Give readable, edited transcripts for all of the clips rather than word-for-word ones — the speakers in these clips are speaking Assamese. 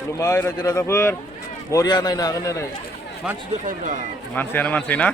खुलुमबाय रायजो राजाफोर बरिया नायनो हागोन नालाय मानसि देखायब्रा मानसियानो मानसि ना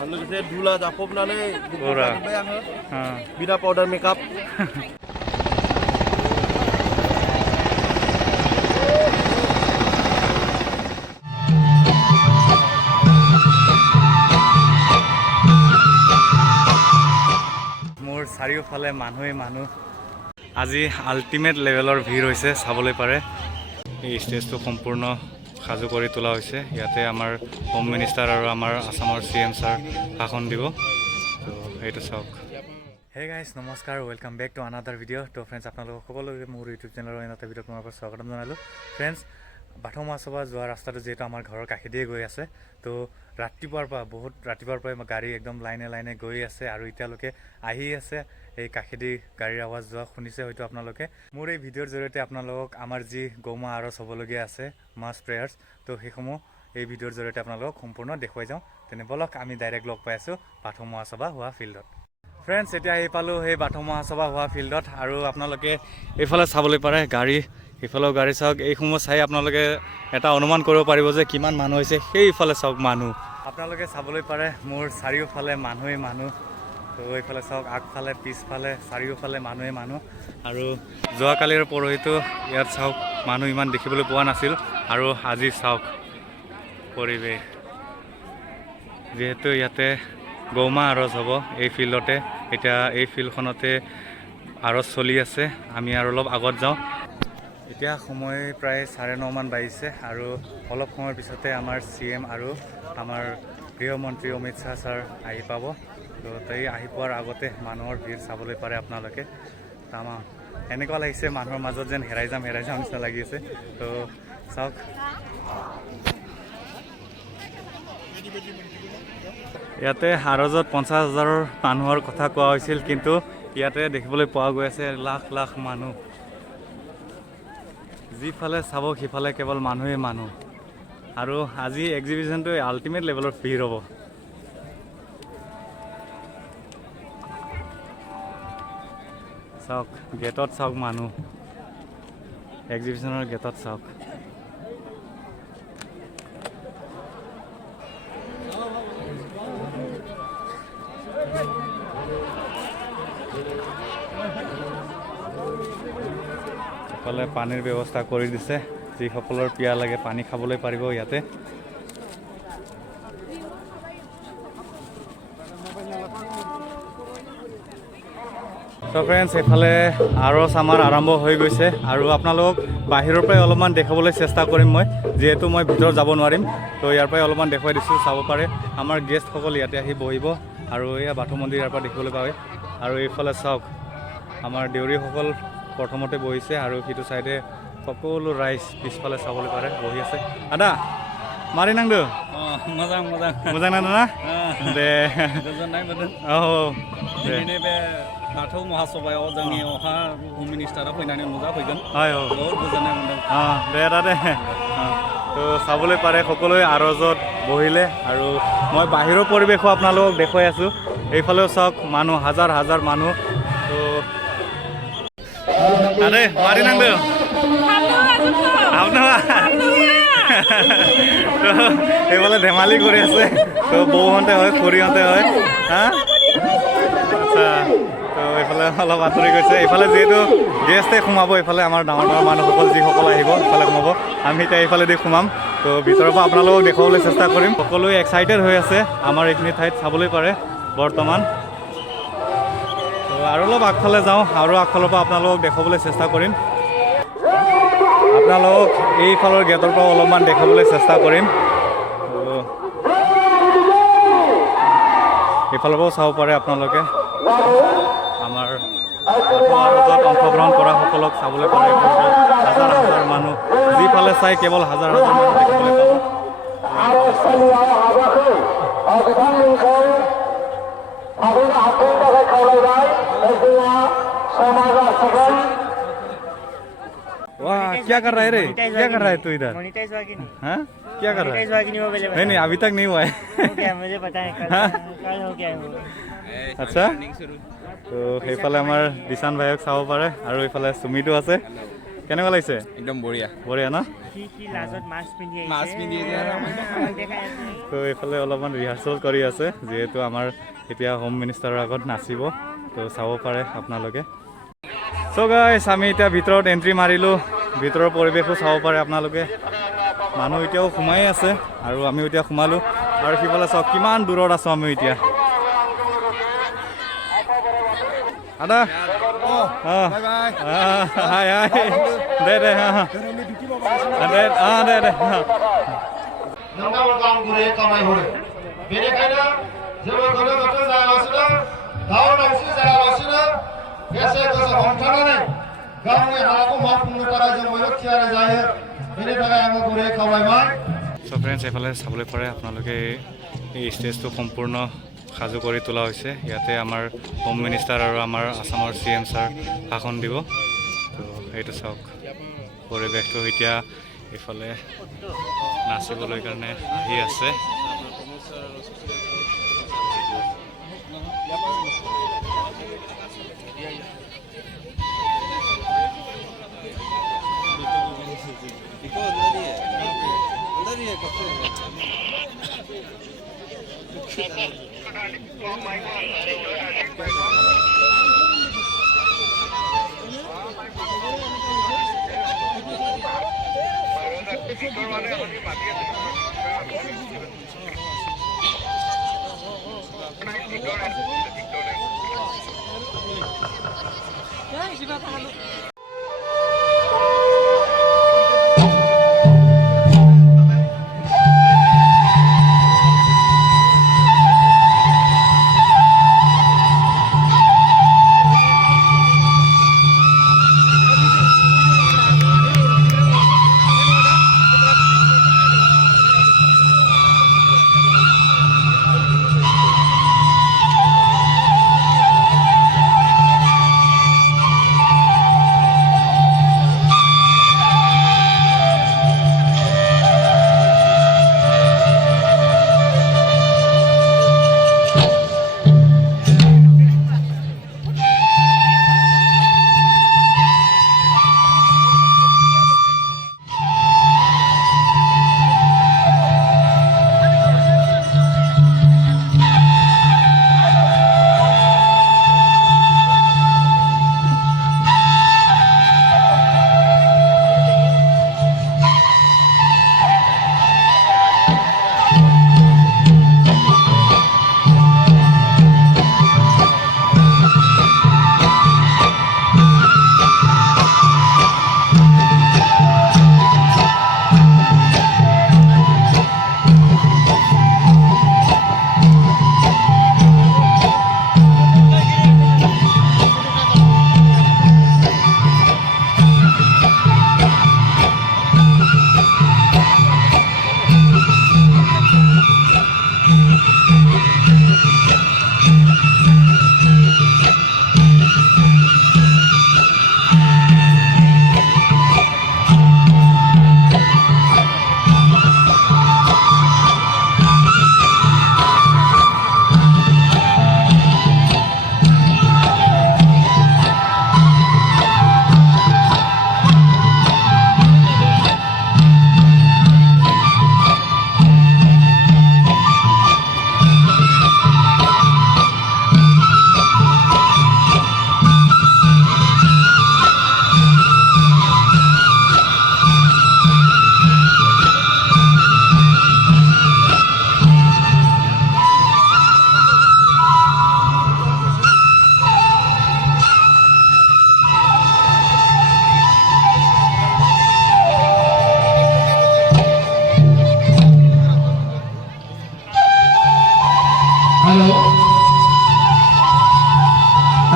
आरो लोगोसे धुला जाफबनानै पुरा गुफुरबाय आङो बिना पाउडार मेकआप মোৰ চাৰিওফালে মানুহে মানুহ আজি আল্টিমেট লেভেলৰ ভিৰ হৈছে চাবলৈ পাৰে এই ষ্টেজটো সম্পূৰ্ণ সাজু কৰি তোলা হৈছে ইয়াতে আমাৰ হোম মিনিষ্টাৰ আৰু আমাৰ আসামৰ CM ছাৰ ভাষণ দিব তো এইটো চাওক হে গাইজ নমস্কাৰ welcome back to another video' তো ফ্ৰেণ্ডছ আপোনালোকক সকলোকে মোৰ ইউটিউব চেনেলৰ এটা ভিডিঅ'ত মই স্বাগতম জনালোঁ ফ্ৰেণ্ডছ বাথৌ মাছবা যোৱা ৰাস্তাটো যিহেতু আমাৰ ঘৰৰ কাষেদিয়ে গৈ আছে তো ৰাতিপুৱাৰ পৰা বহুত ৰাতিপুৱাৰ পৰাই গাড়ী একদম লাইনে লাইনে গৈ আছে আৰু এতিয়ালৈকে আহি আছে এই কাষেদি গাড়ীৰ আৱাজ যোৱা শুনিছে হয়তো আপোনালোকে মোৰ এই ভিডিঅ'ৰ জৰিয়তে আপোনালোকক আমাৰ যি গৌমা আৰজ হ'বলগীয়া আছে মাছ প্ৰেয়াৰ্ছ তো সেইসমূহ এই ভিডিঅ'ৰ জৰিয়তে আপোনালোকক সম্পূৰ্ণ দেখুৱাই যাওঁ তেনে বলক আমি ডাইৰেক্ট লগ পাই আছোঁ বাথৌ মহাসভা হোৱা ফিল্ডত ফ্ৰেণ্ডছ এতিয়া আহি পালোঁ সেই বাথৌ মহাসভা হোৱা ফিল্ডত আৰু আপোনালোকে এইফালে চাবলৈ পাৰে গাড়ী সেইফালেও গাড়ী চাওক এইসমূহ চাই আপোনালোকে এটা অনুমান কৰিব পাৰিব যে কিমান মানুহ হৈছে সেইফালে চাওক মানুহ আপোনালোকে চাবলৈ পাৰে মোৰ চাৰিওফালে মানুহেই মানুহ তো এইফালে চাওক আগফালে পিছফালে চাৰিওফালে মানুহে মানুহ আৰু যোৱাকালিৰ পৰহিটো ইয়াত চাওক মানুহ ইমান দেখিবলৈ পোৱা নাছিল আৰু আজি চাওক পৰিৱেশ যিহেতু ইয়াতে গৌমা আৰজ হ'ব এই ফিল্ডতে এতিয়া এই ফিল্ডখনতে আৰজ চলি আছে আমি আৰু অলপ আগত যাওঁ এতিয়া সময় প্ৰায় 9:30 মান বাজিছে আৰু অলপ সময়ৰ পিছতে আমাৰ CM আৰু আমাৰ গৃহমন্ত্ৰী অমিত শ্বাহ ছাৰ আহি পাব তো তাই আহি পোৱাৰ আগতে মানুহৰ ভিৰ চাবলৈ পাৰে আপোনালোকে তামাম এনেকুৱা লাগিছে মানুহৰ মাজত যেন হেৰাই যাম নিচিনা লাগি আছে তো চাওক ইয়াতে আৰজত 50,000 মানুহৰ কথা কোৱা হৈছিল কিন্তু ইয়াতে দেখিবলৈ পোৱা গৈ আছে লাখ লাখ মানুহ যিফালে চাব সিফালে কেৱল মানুহে মানুহ আৰু আজি এক্সিবিশ্যনটো আল্টিমেট লেভেলৰ ভিৰ হ'ব চাওক গেটত চাওক মানুহ এক্সিবিশ্যনৰ গেটত চাওক সকলে পানীৰ ব্যৱস্থা কৰি দিছে যিসকলৰ পিয়া লাগে পানী খাবলৈ পাৰিব ইয়াতে তো ফ্ৰেণ্ডছ এইফালে আৰজ আমাৰ আৰম্ভ হৈ গৈছে আৰু আপোনালোকক বাহিৰৰ পৰাই অলপমান দেখাবলৈ চেষ্টা কৰিম মই যিহেতু মই ভিতৰত যাব নোৱাৰিম তো ইয়াৰ পৰাই অলপমান দেখুৱাই দিছোঁ চাব পাৰে আমাৰ গেষ্টসকল ইয়াতে আহি বহিব আৰু এয়া বাথৌ মন্দিৰ ইয়াৰ পৰা দেখিবলৈ পায় আৰু এইফালে চাওক আমাৰ দেউৰীসকল প্ৰথমতে বহিছে আৰু সিটো চাইডে সকলো ৰাইজ পিছফালে চাবলৈ পাৰে বহি আছে আদা মাৰি নাংদো मोजां नांदों ना दे गोजोननाय मोनदों औ दिनैनि बे बाथौ महासभायाव जोंनि अहा होम मिनिस्टारा फैनानै नुजाफैगोन बहुत गोजोननाय मोनदों দে দে তো চাবলৈ পাৰে সকলোৱে আৰজত বহিলে আৰু মই বাহিৰৰ পৰিৱেশো আপোনালোকক দেখুৱাই আছোঁ এইফালেও চাওক মানুহ হাজাৰ হাজাৰ মানুহ তো আৰে মাৰি নাংদো আপনাৰা তো এইফালে ধেমালি কৰি আছে তো বৌহঁতে হয় খুৰীহঁতে হয় হা আচ্ছা তো এইফালে অলপ আঁতৰি গৈছে এইফালে যিহেতু গেষ্টে সোমাব এইফালে আমাৰ ডাঙৰ ডাঙৰ মানুহসকল যিসকল আহিব এইফালে সোমাব আমি এতিয়া এইফালেদি সোমাম তো ভিতৰৰ পৰা আপোনালোকক দেখুৱাবলৈ চেষ্টা কৰিম সকলোৱে এক্সাইটেড হৈ আছে আমাৰ এইখিনি ঠাইত চাবলৈ পাৰে বৰ্তমান আৰু অলপ আগফালে যাওঁ আৰু আগফালৰ পৰা আপোনালোকক দেখাবলৈ চেষ্টা কৰিম আপোনালোকক এইফালৰ গেটৰ পৰা অলপমান দেখাবলৈ চেষ্টা কৰিম এইফালৰ পৰাও চাব পাৰে আপোনালোকে আমাৰ আৰজত অংশগ্ৰহণ কৰা সকলক চাবলৈ পাৰে হাজাৰ হাজাৰ মানুহ যিফালে চাই কেৱল হাজাৰ হাজাৰ মানুহ দেখিবলৈ पाब वाह क्या कर रहा है रे क्या कर रहा है तू इधर हाँ क्या कर रहा है नहीं नहीं अभी तक नहीं हुआ है मुझे पता है कल हो गया আচ্ছা তো সেইফালে আমাৰ দিশান ভাইক চাব পাৰে আৰু এইফালে সুমিতো আছে কেনেকুৱা লাগিছে একদম বঢ়িয়া বঢ়িয়া ন কি লাজত মাছ পিন্ধি আহিছে মাছ পিন্ধি আহিছে দেখাই আছে তো এইফালে অলপমান ৰিহাৰ্চেল কৰি আছে যিহেতু আমাৰ এতিয়া হোম মিনিষ্টাৰৰ আগত নাচিব তো চাব পাৰে আপোনালোকে চ' গাইছ আমি এতিয়া ভিতৰত এণ্ট্ৰি মাৰিলোঁ ভিতৰৰ পৰিৱেশো চাব পাৰে আপোনালোকে মানুহ এতিয়াও সোমাই আছে আৰু আমিও এতিয়া সোমালোঁ আৰু সিফালে চাওক কিমান দূৰত আছোঁ আমি এতিয়া দাদা অঁ হাই হাই দে দে दे दे नोंथांमोन गाव गुरै खामायहरो बेनिखायनो जेबो गोनो गोथो जायालासिनो दावराव दावसि जायालासिनो गोसो गोसो हमथानानै गावनि हाबाखौ मावफुंनो थाखाय जों बयबो थियारि जायो बेनि थाखाय आङो गुरै खावलायबाय চ' ফ্ৰেণ্ডছ এইফালে চাবলৈ পাৰে আপোনালোকে এই ষ্টেজটো সম্পূৰ্ণ সাজু কৰি তোলা হৈছে ইয়াতে আমাৰ হোম মিনিষ্টাৰ আৰু আমাৰ আসামৰ CM ছাৰ ভাষণ দিব তো এইটো চাওক পৰিৱেশটো এতিয়া এইফালে নাচিবলৈ কাৰণে আহি আছে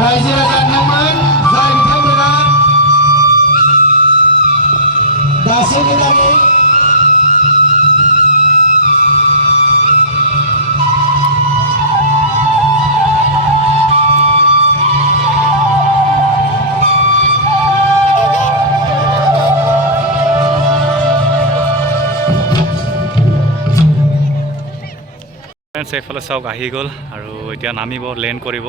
रायजो राजामोन जाय बिथांमोना दासो गोदानै এইফালে চাওক আহি গ'ল আৰু এতিয়া নামিব লেণ্ড কৰিব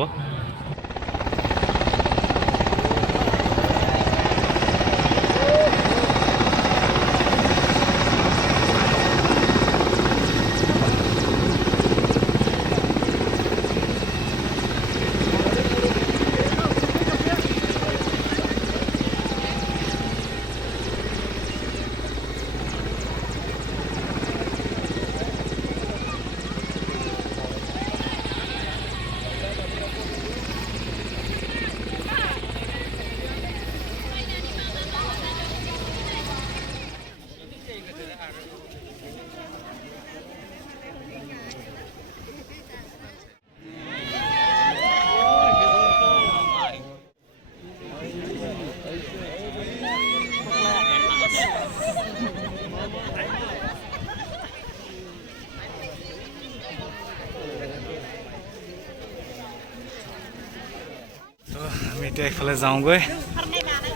আমি এতিয়া এইফালে যাওঁগৈ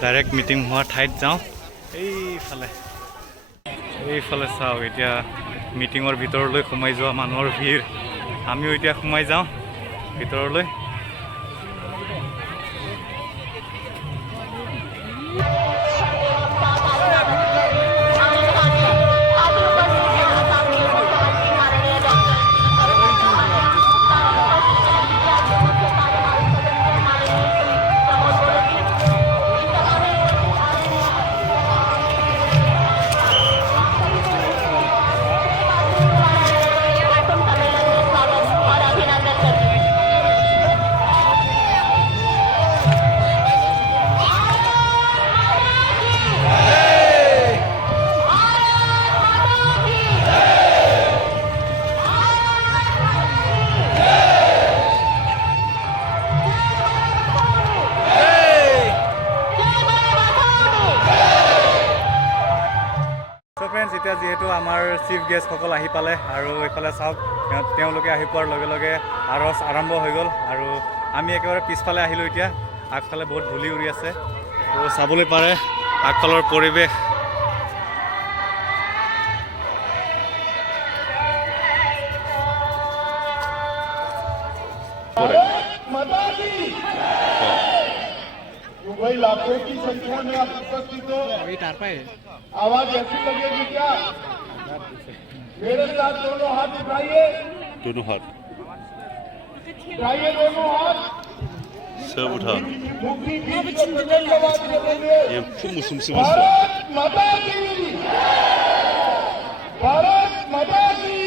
ডাইৰেক্ট মিটিং হোৱা ঠাইত যাওঁ এইফালে চাওক এতিয়া মিটিঙৰ ভিতৰলৈ সোমাই যোৱা মানুহৰ ভিৰ আমিও এতিয়া সোমাই যাওঁ ভিতৰলৈ এতিয়া যেহেতু আমাৰ চিফ গেষ্টসকল আহি পালে আৰু এইফালে চাওক তেওঁলোকে আহি পোৱাৰ লগে লগে আৰজ আৰম্ভ হৈ গ'ল আৰু আমি একেবাৰে পিছফালে আহিলোঁ এতিয়া আগফালে বহুত ধূলি উৰি আছে তো চাবলৈ পাৰে আগফালৰ পৰিৱেশ वही लाखों की संख्या में आप उपस्थित हो आवाज ऐसी लगेगी क्या मेरे साथ दोनों हाथ उठाइए दोनों हाथ उठाइए दोनों हाथ सब उठा ये भारत माता की भारत माता की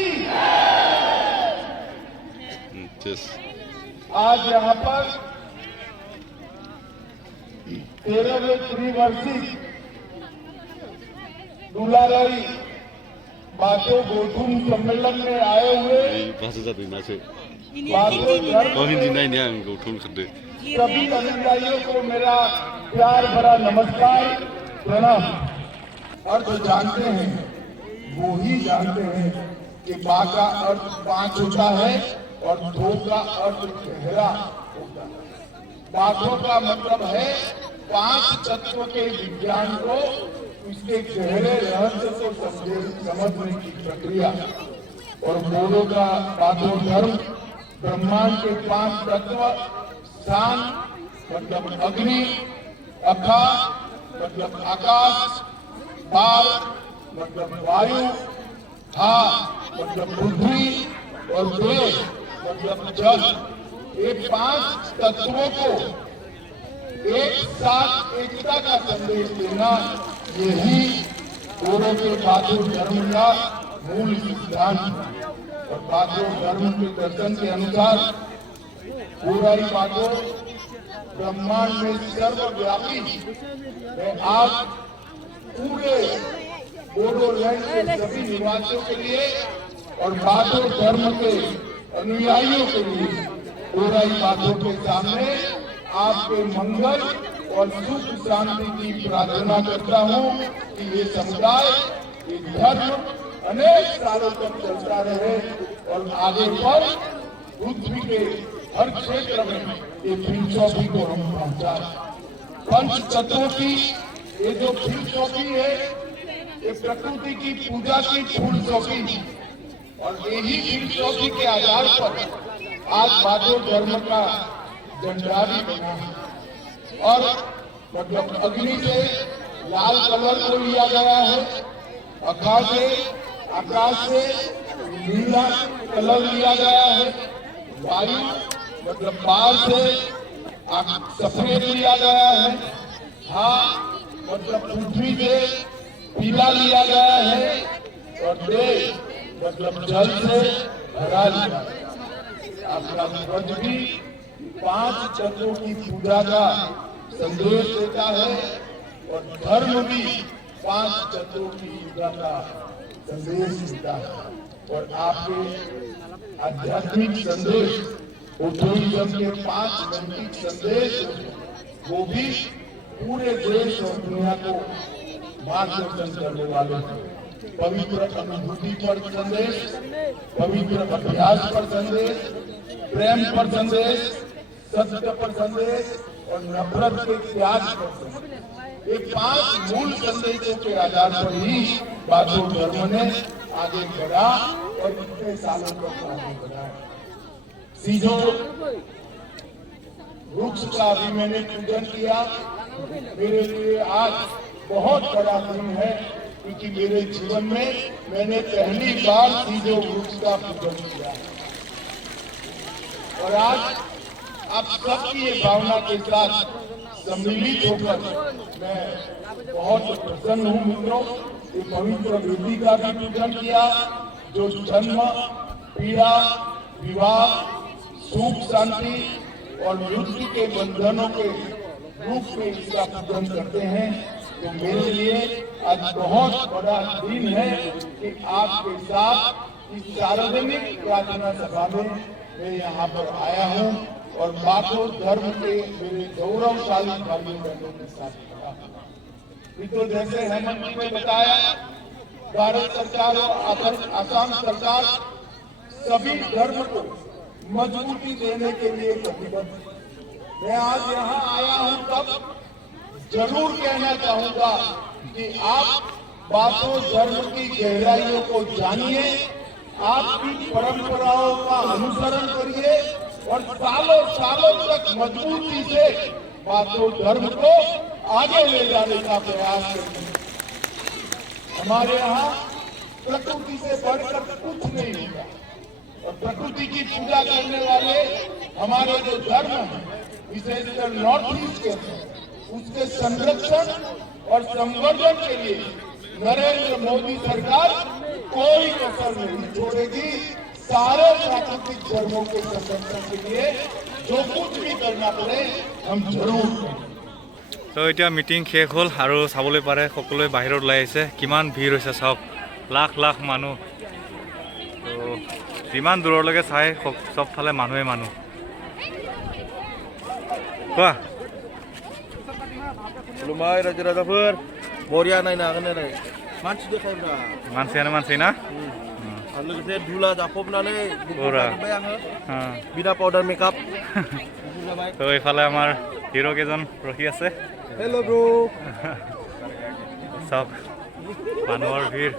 आज यहाँ पर 13वें त्रिवार्षिक दुलाराई बातों गोठुम सम्मेलन में आए हुए सभी अनुयायियों को मेरा प्यार भरा नमस्कार प्रणाम। और जो जानते हैं वो ही जानते हैं कि बा का अर्थ 5 होता है और 2 का अर्थ गहरा होता है। बातों का मतलब है 5 तत्वों के विज्ञान को उसके गहरे रहस्य को समझने की प्रक्रिया और बोधों का बातों धर्म ब्रह्मांड के 5 तत्व स्थान मतलब अग्नि अखा मतलब आकाश बार मतलब वायु था मतलब पृथ्वी और देश मतलब जल ये 5 तत्वों को एक साथ एकता का संदेश देना यही गोरों के बहादुर धर्म का मूल सिद्धांत और बहादुर धर्म के दर्शन के अनुसार पूरा ही बहादुर ब्रह्मांड में सर्वव्यापी है। आज पूरे बोडोलैंड के सभी निवासियों के लिए और बहादुर धर्म के अनुयायियों के लिए पूरा ही बहादुर के सामने आपके मंगल और सुख शांति की प्रार्थना करता हूँ कि ये समुदाय ये धर्म अनेक सालों तक चलता रहे और आगे पर पृथ्वी के हर क्षेत्र में ये फिलसॉफी को हम पहुँचाए। पंच तत्वों की ये जो फिलसॉफी है ये प्रकृति की पूजा की फिलसॉफी और यही फिलसॉफी के आधार पर आज बहादुर धर्म का जंडारी बना है। और मतलब अग्नि से लाल कलर को लिया गया है आकाश से नीला कलर लिया गया है वायु मतलब बाहर से सफेद लिया गया है हाँ मतलब पृथ्वी से पीला लिया गया है और देश मतलब जल से हरा लिया आपका ध्वज भी 5 तत्वों की पूजा का संदेश देता है और धर्म भी 5 तत्वों की पूजा का संदेश मिलता है। और आपके आध्यात्मिक संदेश बुद्धिज्म के 5 नैतिक संदेश वो भी पूरे देश और दुनिया को मार्गदर्शन करने वाले हैं। पवित्र अनुभूति पर संदेश, पवित्र अभ्यास पर संदेश, प्रेम पर संदेश, सत्य पर संदेश और नफरत के त्याग पर संदेश। ये 5 मूल संदेशों के आधार पर ही बाथो धर्म ने आगे बढ़ा और इतने सालों तक आगे बढ़ा। सीधो वृक्ष का भी मैंने पूजन किया। मेरे लिए आज बहुत बड़ा दिन है क्योंकि मेरे जीवन में मैंने पहली बार सीधो वृक्ष का पूजन किया और आज आप सबकी ये भावना के साथ सम्मिलित होकर मैं बहुत प्रसन्न हूँ। मित्रों, ये पवित्र वेदी का भी पूजन किया जो जन्म, पीड़ा, विवाह, सुख, शांति और मृत्यु के बंधनों के रूप में इसका पूजन करते हैं। तो मेरे लिए आज बहुत बड़ा दिन है कि आपके साथ इस सार्वजनिक प्रार्थना सभा में मैं यहाँ पर आया हूँ और बाथो धर्म के मेरे गौरवशाली भाई बहनों के साथ खड़ा हूँ। तो जैसे हेमंत जी ने बताया, भारत सरकार और असम सरकार सभी धर्म को मजबूती देने के लिए प्रतिबद्ध है। मैं आज यहाँ आया हूँ तब जरूर कहना चाहूंगा कि आप बाथो धर्म की गहराइयों को जानिए, आपकी परंपराओं का अनुसरण करिए और सालों सालों तक मजबूती से बाथो धर्म को आगे ले जाने का प्रयास करिए। हमारे यहाँ प्रकृति से बढ़कर कुछ नहीं होगा और प्रकृति की पूजा करने वाले हमारे जो धर्म है, विशेषकर नॉर्थ ईस्ट के, उसके संरक्षण और संवर्धन के लिए नरेंद्र मोदी सरकार कोई कसर नहीं छोड़ेगी। सारे प्राकृतिक धर्मों के संरक्षण के लिए जो कुछ भी करना पड़े हम जरूर करें। তো এতিয়া মিটিং শেষ হ'ল আৰু চাবলৈ পাৰে সকলোৱে বাহিৰত ওলাই আহিছে। কিমান ভিৰ হৈছে চাওক, লাখ লাখ মানুহ। তো যিমান দূৰলৈকে চাই চবফালে মানুহে মানুহ। কোৱা खुलुमबाय रायजो राजाफोर, बरिया नायनो हागोन आरो मानसि देखायब्रा। मानसियानो मानसि ना? आरो लोगोसे धुला जाफबनानै पुरा गुफुर आङो बिना पाउडार मेकआप। তো এইফালে আমাৰ হিৰো কেইজন ৰখি আছে। Hello bro. চাওক মানুহৰ ভিৰ।